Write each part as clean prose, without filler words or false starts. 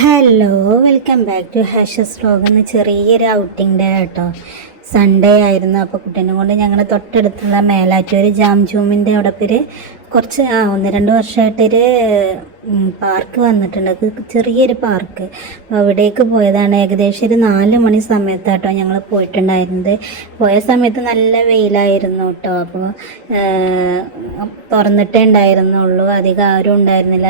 Hello, welcome back to ഹാഷസ് vlog. എന്ന് ചെറിയൊരു ഔട്ടിംഗ് ഡേ കേട്ടോ. സൺഡേ ആയിരുന്നു. അപ്പോൾ കുട്ടീനെ കൊണ്ട് ഞങ്ങൾ തൊട്ടടുത്തുള്ള മേലാറ്റൂർ ജാംജൂമിൻ്റെ അവിടെ പേര് കുറച്ച് 1-2 വർഷമായിട്ടൊരു പാർക്ക് വന്നിട്ടുണ്ട്. അത് ചെറിയൊരു പാർക്ക്. അപ്പോൾ അവിടേക്ക് പോയതാണ്. ഏകദേശം ഒരു 4 മണി സമയത്താട്ടോ ഞങ്ങൾ പോയിട്ടുണ്ടായിരുന്നത്. പോയ സമയത്ത് നല്ല വെയിലായിരുന്നു കേട്ടോ. അപ്പോൾ തുറന്നിട്ടേ ഉണ്ടായിരുന്നുള്ളൂ, അധികം ആരും ഉണ്ടായിരുന്നില്ല.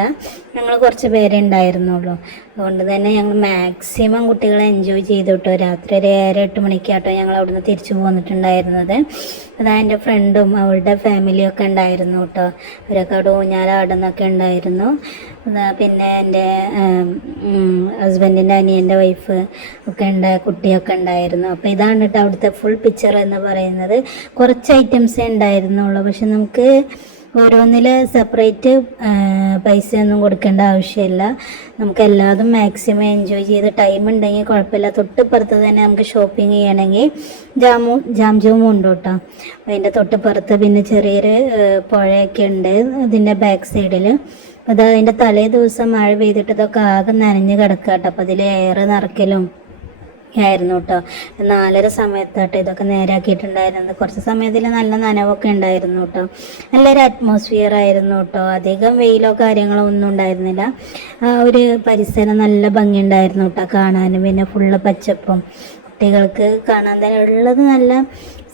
ഞങ്ങൾ കുറച്ച് പേരേ ഉണ്ടായിരുന്നുള്ളൂ. അതുകൊണ്ട് തന്നെ ഞങ്ങൾ മാക്സിമം കുട്ടികളെ എൻജോയ് ചെയ്തു കേട്ടോ. രാത്രി ഒരു 7-8 മണിക്കാട്ടോ ഞങ്ങൾ അവിടുന്ന് തിരിച്ചു പോന്നിട്ടുണ്ടായിരുന്നത്. അതാ എൻ്റെ ഫ്രണ്ടും അവളുടെ ഫാമിലിയൊക്കെ ഉണ്ടായിരുന്നു കേട്ടോ. അവരൊക്കെ അവിടെ ഊഞ്ഞാലാടുന്നൊക്കെ ഉണ്ടായിരുന്നു. പിന്നെ എൻ്റെ ഹസ്ബൻഡിൻ്റെ അനിയൻ്റെ വൈഫ് ഒക്കെ കുട്ടിയൊക്കെ ഉണ്ടായിരുന്നു. അപ്പോൾ ഇതാണ് കേട്ടോ അവിടുത്തെ ഫുൾ പിക്ചർ എന്ന് പറയുന്നത്. കുറച്ച് ഐറ്റംസേ ഉണ്ടായിരുന്നുള്ളൂ. പക്ഷെ നമുക്ക് ഓരോന്നിൽ സെപ്പറേറ്റ് പൈസയൊന്നും കൊടുക്കേണ്ട ആവശ്യമില്ല. നമുക്ക് എല്ലാതും മാക്സിമം എൻജോയ് ചെയ്ത് ടൈം ഉണ്ടെങ്കിൽ കുഴപ്പമില്ല. തൊട്ടിപ്പുറത്ത് തന്നെ നമുക്ക് ഷോപ്പിംഗ് ചെയ്യണമെങ്കിൽ ജാംജൂമും ഉണ്ട് കേട്ടോ. അതിൻ്റെ തൊട്ടിപ്പുറത്ത് പിന്നെ ചെറിയൊരു പുഴയൊക്കെ ഉണ്ട് ഇതിൻ്റെ ബാക്ക് സൈഡിൽ. അത് അതിൻ്റെ തലേ ദിവസം മഴ പെയ്തിട്ട് ഇതൊക്കെ ആകെ നനഞ്ഞ് കിടക്കുക കേട്ടോ. അപ്പോൾ അതിൽ എയർ നിറയ്ക്കലും ആയിരുന്നു കേട്ടോ. 4:30 സമയത്താട്ടോ ഇതൊക്കെ നേരാക്കിയിട്ടുണ്ടായിരുന്നത്. കുറച്ച് സമയത്തിൽ നല്ല നനവൊക്കെ ഉണ്ടായിരുന്നു കേട്ടോ. നല്ലൊരു അറ്റ്മോസ്ഫിയർ ആയിരുന്നു കേട്ടോ. അധികം വെയിലോ കാര്യങ്ങളോ ഒന്നും ഉണ്ടായിരുന്നില്ല. ആ ഒരു പരിസരം നല്ല ഭംഗിയുണ്ടായിരുന്നു കേട്ടോ കാണാനും. പിന്നെ ഫുള്ള് പച്ചപ്പും കുട്ടികൾക്ക് കാണാൻ തന്നെ ഉള്ളത് നല്ല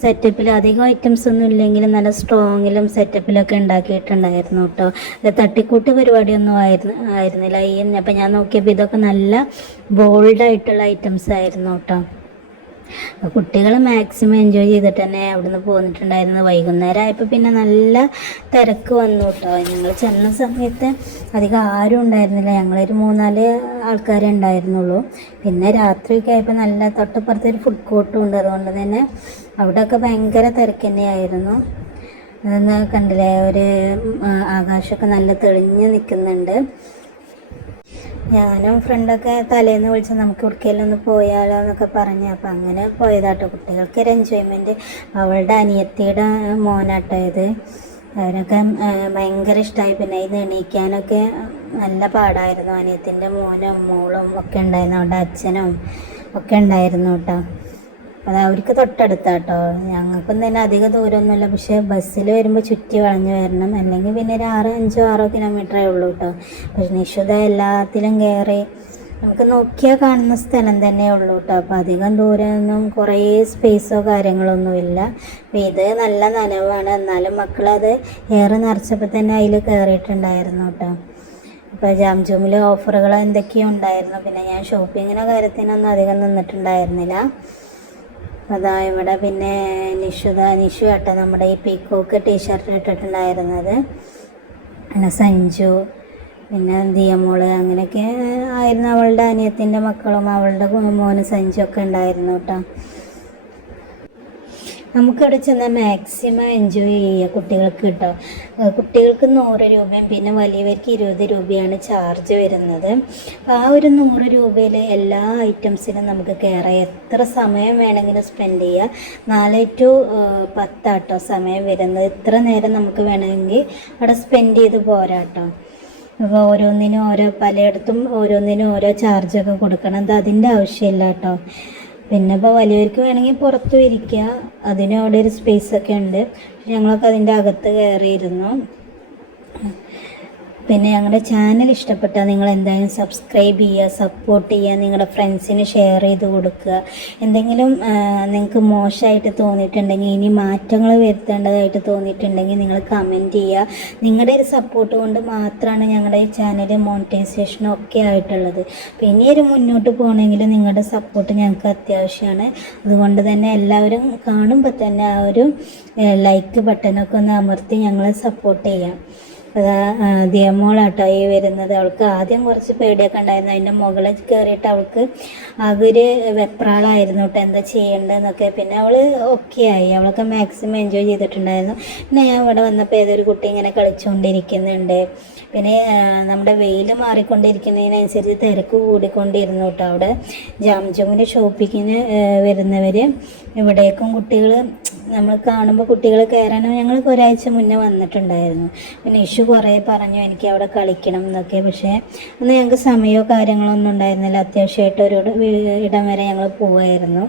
സെറ്റപ്പിൽ. അധികം ഐറ്റംസ് ഒന്നും ഇല്ലെങ്കിലും നല്ല സ്ട്രോങ്ങിലും സെറ്റപ്പിലൊക്കെ ഉണ്ടാക്കിയിട്ടുണ്ടായിരുന്നു കേട്ടോ. അത് തട്ടിക്കൂട്ട് പരിപാടിയൊന്നും ആയിരുന്നില്ല. അപ്പം ഞാൻ നോക്കിയപ്പോൾ ഇതൊക്കെ നല്ല ബോൾഡായിട്ടുള്ള ഐറ്റംസ് ആയിരുന്നു കേട്ടോ. കുട്ടികൾ മാക്സിമം എൻജോയ് ചെയ്തിട്ട് തന്നെ അവിടുന്ന് പോന്നിട്ടുണ്ടായിരുന്നു. വൈകുന്നേരം ആയപ്പോൾ പിന്നെ നല്ല തിരക്ക് വന്നു കേട്ടോ. ഞങ്ങൾ ചെന്ന സമയത്ത് അധികം ആരും ഉണ്ടായിരുന്നില്ല. ഞങ്ങളൊരു 3-4 ആൾക്കാരെ ഉണ്ടായിരുന്നുള്ളൂ. പിന്നെ രാത്രിയൊക്കെ ആയപ്പോൾ നല്ല തൊട്ടപ്പുറത്തൊരു ഫുഡ് കോർട്ടും ഉണ്ട്. അതുകൊണ്ട് തന്നെ അവിടെയൊക്കെ ഭയങ്കര തിരക്ക് തന്നെയായിരുന്നു. അതൊന്ന് കണ്ടില്ലേ, ഒരു ആകാശമൊക്കെ നല്ല തെളിഞ്ഞ് നിൽക്കുന്നുണ്ട്. ഞാനും ഫ്രണ്ടൊക്കെ തലേന്ന് വിളിച്ച് നമുക്ക് എവിടേക്കെല്ലാം ഒന്ന് പോയാലോ എന്നൊക്കെ പറഞ്ഞ് അപ്പം അങ്ങനെ പോയതാട്ടോ. കുട്ടികൾക്കൊരു എൻജോയ്മെൻറ്റ്. അവളുടെ അനിയത്തിയുടെ മോനാട്ടോ ഇത്. അവരൊക്കെ ഭയങ്കര ഇഷ്ടമായി. പിന്നെ ഇത് എണീക്കാനൊക്കെ നല്ല പാടായിരുന്നു. അനിയത്തിൻ്റെ മോനും മോളും ഒക്കെ ഉണ്ടായിരുന്നു. അവളുടെ അച്ഛനും ഒക്കെ ഉണ്ടായിരുന്നു കേട്ടോ. അത് അവർക്ക് തൊട്ടടുത്താട്ടോ. ഞങ്ങൾക്കും തന്നെ അധികം ദൂരമൊന്നുമില്ല. പക്ഷേ ബസ്സിൽ വരുമ്പോൾ ചുറ്റി വളഞ്ഞ് വരണം. അല്ലെങ്കിൽ പിന്നെ ഒരു 5-6 കിലോമീറ്ററേ ഉള്ളൂ കേട്ടോ. പക്ഷെ നിഷുദ എല്ലാത്തിലും കയറി നമുക്ക് നോക്കിയാൽ കാണുന്ന സ്ഥലം തന്നെ ഉള്ളൂ കേട്ടോ. അപ്പോൾ അധികം ദൂരമൊന്നും കുറേ സ്പേസോ കാര്യങ്ങളൊന്നുമില്ല. അപ്പോൾ ഇത് നല്ല നനവാണ്. എന്നാലും മക്കളത് ഏറെ നിറച്ചപ്പോൾ തന്നെ അതിൽ കയറിയിട്ടുണ്ടായിരുന്നു കേട്ടോ. അപ്പോൾ ജാംജൂമിൽ ഓഫറുകൾ എന്തൊക്കെയോ ഉണ്ടായിരുന്നു. പിന്നെ ഞാൻ ഷോപ്പിങ്ങിനോ കാര്യത്തിനൊന്നും അധികം നിന്നിട്ടുണ്ടായിരുന്നില്ല. അതാ ഇവിടെ പിന്നെ നിഷു കേട്ടോ നമ്മുടെ ഈ പീക്കോക്ക് ടീഷർട്ട് ഇട്ടിട്ടുണ്ടായിരുന്നത്. പിന്നെ സഞ്ജു, പിന്നെ ദിയമോള്, അങ്ങനെയൊക്കെ ആയിരുന്നു. അവളുടെ അനിയത്തിൻ്റെ മക്കളും അവളുടെ മോന് സഞ്ജു ഒക്കെ ഉണ്ടായിരുന്നു കേട്ടോ. നമുക്കവിടെ ചെന്നാൽ മാക്സിമം എൻജോയ് ചെയ്യുക കുട്ടികൾക്ക് കേട്ടോ. കുട്ടികൾക്ക് 100 രൂപയും പിന്നെ വലിയവർക്ക് 20 രൂപയാണ് ചാർജ് വരുന്നത്. അപ്പോൾ ആ ഒരു 100 രൂപയിൽ എല്ലാ ഐറ്റംസിനും നമുക്ക് കയറാം. എത്ര സമയം വേണമെങ്കിലും സ്പെൻഡ് ചെയ്യുക. 4 to 10 ആട്ടോ സമയം വരുന്നത്. ഇത്ര നേരം നമുക്ക് വേണമെങ്കിൽ അവിടെ സ്പെൻഡ് ചെയ്ത് പോരാട്ടോ. അപ്പോൾ ഓരോന്നിനും പലയിടത്തും ഓരോന്നിനും ഓരോ ചാർജൊക്കെ കൊടുക്കണം. അത് അതിൻ്റെ ആവശ്യമില്ല കേട്ടോ. പിന്നെ ഇപ്പോൾ വലിയവർക്ക് വേണമെങ്കിൽ പുറത്തും ഇരിക്കുക. അതിനും അവിടെ ഒരു സ്പേസൊക്കെ ഉണ്ട്. ഞങ്ങളൊക്കെ അതിൻ്റെ അകത്ത് കയറിയിരുന്നു. പിന്നെ ഞങ്ങളുടെ ചാനൽ ഇഷ്ടപ്പെട്ടാൽ നിങ്ങൾ എന്തായാലും സബ്സ്ക്രൈബ് ചെയ്യുക, സപ്പോർട്ട് ചെയ്യുക, നിങ്ങളുടെ ഫ്രണ്ട്സിന് ഷെയർ ചെയ്ത് കൊടുക്കുക. എന്തെങ്കിലും നിങ്ങൾക്ക് മോശമായിട്ട് തോന്നിയിട്ടുണ്ടെങ്കിൽ, ഇനി മാറ്റങ്ങൾ വരുത്തേണ്ടതായിട്ട് തോന്നിയിട്ടുണ്ടെങ്കിൽ നിങ്ങൾ കമൻറ്റ് ചെയ്യുക. നിങ്ങളുടെ ഒരു സപ്പോർട്ട് കൊണ്ട് മാത്രമാണ് ഞങ്ങളുടെ ഈ ചാനൽ മോണിറ്റൈസേഷനും ഒക്കെ ആയിട്ടുള്ളത്. അപ്പോൾ ഇനിയൊരു മുന്നോട്ട് പോകണമെങ്കിൽ നിങ്ങളുടെ സപ്പോർട്ട് ഞങ്ങൾക്ക് അത്യാവശ്യമാണ്. അതുകൊണ്ട് തന്നെ എല്ലാവരും കാണുമ്പോൾ തന്നെ ആ ഒരു ലൈക്ക് ബട്ടനൊക്കെ ഒന്ന് അമർത്തി ഞങ്ങളെ സപ്പോർട്ട് ചെയ്യാം. അതാ ദിയമോളാട്ടോ ഈ വരുന്നത്. അവൾക്ക് ആദ്യം കുറച്ച് പേടിയൊക്കെ ഉണ്ടായിരുന്നു. അതിൻ്റെ മുകളിൽ കയറിയിട്ട് അവൾക്ക് ആകെ ഒരു വെപ്രാളായിരുന്നു കേട്ടോ, എന്താ ചെയ്യേണ്ടതെന്നൊക്കെ. പിന്നെ അവൾ ഓക്കെ ആയി. അവളൊക്കെ മാക്സിമം എൻജോയ് ചെയ്തിട്ടുണ്ടായിരുന്നു. പിന്നെ ഞാൻ ഇവിടെ വന്നപ്പോൾ ഏതൊരു കുട്ടി ഇങ്ങനെ കളിച്ചുകൊണ്ടിരിക്കുന്നുണ്ട്. പിന്നെ നമ്മുടെ വെയിൽ മാറിക്കൊണ്ടിരിക്കുന്നതിനനുസരിച്ച് തിരക്ക് കൂടിക്കൊണ്ടിരുന്നു കേട്ടോ. അവിടെ ജാംജമ്മിൻ്റെ ഷോപ്പിങ്ങിന് വരുന്നവർ ഇവിടേക്കും കുട്ടികൾ നമ്മൾ കാണുമ്പോൾ കുട്ടികൾ കയറാനും ഞങ്ങൾക്ക് ഒരാഴ്ച മുന്നേ വന്നിട്ടുണ്ടായിരുന്നു. പിന്നെ ഇഷു കുറേ പറഞ്ഞു എനിക്ക് അവിടെ കളിക്കണം എന്നൊക്കെ. പക്ഷേ അന്ന് ഞങ്ങൾക്ക് സമയമോ കാര്യങ്ങളോ ഒന്നും ഉണ്ടായിരുന്നില്ല. അത്യാവശ്യമായിട്ട് ഒരു ഇടം വരെ ഞങ്ങൾ പോവായിരുന്നു.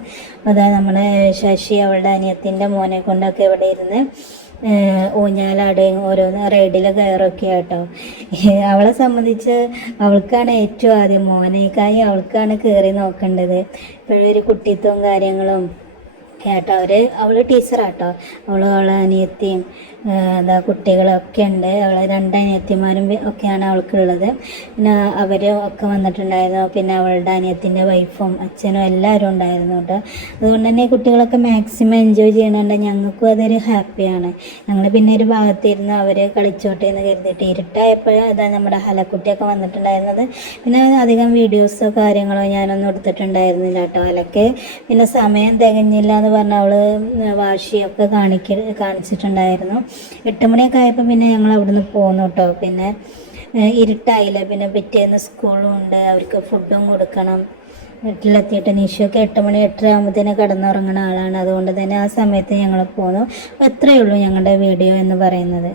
അതാ നമ്മളെ ശശി അവളുടെ അനിയത്തിൻ്റെ മോനെ കൊണ്ടൊക്കെ ഇവിടെ ഇരുന്ന് ഊഞ്ഞാലാടുകയും ഓരോന്ന് റൈഡിൽ കയറൊക്കെ കേട്ടോ. അവളെ സംബന്ധിച്ച് അവൾക്കാണ് ഏറ്റവും ആദ്യം, മോനേക്കായി അവൾക്കാണ് കയറി നോക്കേണ്ടത്. ഇപ്പോഴൊരു ഒരു കുട്ടിത്വവും കാര്യങ്ങളും കേട്ടോ. അവൾ ടീച്ചറാട്ടോ. അവളെ അനിയത്തിയും കുട്ടികളൊക്കെ ഉണ്ട്. അവളെ 2 അനിയത്തിമാരും ഒക്കെയാണ് അവൾക്കുള്ളത്. പിന്നെ അവർ ഒക്കെ വന്നിട്ടുണ്ടായിരുന്നു. പിന്നെ അവളുടെ അനിയത്തിൻ്റെ വൈഫും അച്ഛനും എല്ലാവരും ഉണ്ടായിരുന്നു കേട്ടോ. അതുകൊണ്ട് തന്നെ കുട്ടികളൊക്കെ മാക്സിമം എൻജോയ് ചെയ്യണുണ്ട്. ഞങ്ങൾക്കും അതൊരു ഹാപ്പിയാണ്. ഞങ്ങൾ പിന്നെ ഒരു ഭാഗത്തിരുന്ന് അവർ കളിച്ചോട്ടെ എന്ന് കരുതിയിട്ട് ഇരുട്ടായപ്പോൾ നമ്മുടെ ഹലക്കുട്ടിയൊക്കെ വന്നിട്ടുണ്ടായിരുന്നത്. പിന്നെ അധികം വീഡിയോസോ കാര്യങ്ങളോ ഞാനൊന്നും എടുത്തിട്ടുണ്ടായിരുന്നില്ല കേട്ടോ. ഹലക്ക് പിന്നെ സമയം തികഞ്ഞില്ല എന്ന് പറഞ്ഞാൽ അവൾ വാശിയൊക്കെ കാണിച്ചിട്ടുണ്ടായിരുന്നു. 8 മണിയൊക്കെ ആയപ്പോൾ പിന്നെ ഞങ്ങൾ അവിടുന്ന് പോന്നു കേട്ടോ. പിന്നെ ഇരുട്ടായില്ല. പിന്നെ പിറ്റേന്ന് സ്കൂളും ഉണ്ട്, അവർക്ക് ഫുഡും കൊടുക്കണം. വീട്ടിലെത്തിയിട്ട് നിഷയൊക്കെ 8 മണി 8:30 ആകുമ്പോഴത്തേന് കിടന്നുറങ്ങുന്ന ആളാണ്. അതുകൊണ്ട് തന്നെ ആ സമയത്ത് ഞങ്ങൾ പോന്നു. അപ്പോൾ അത്രയേ ഉള്ളൂ ഞങ്ങളുടെ വീഡിയോ എന്ന് പറയുന്നത്.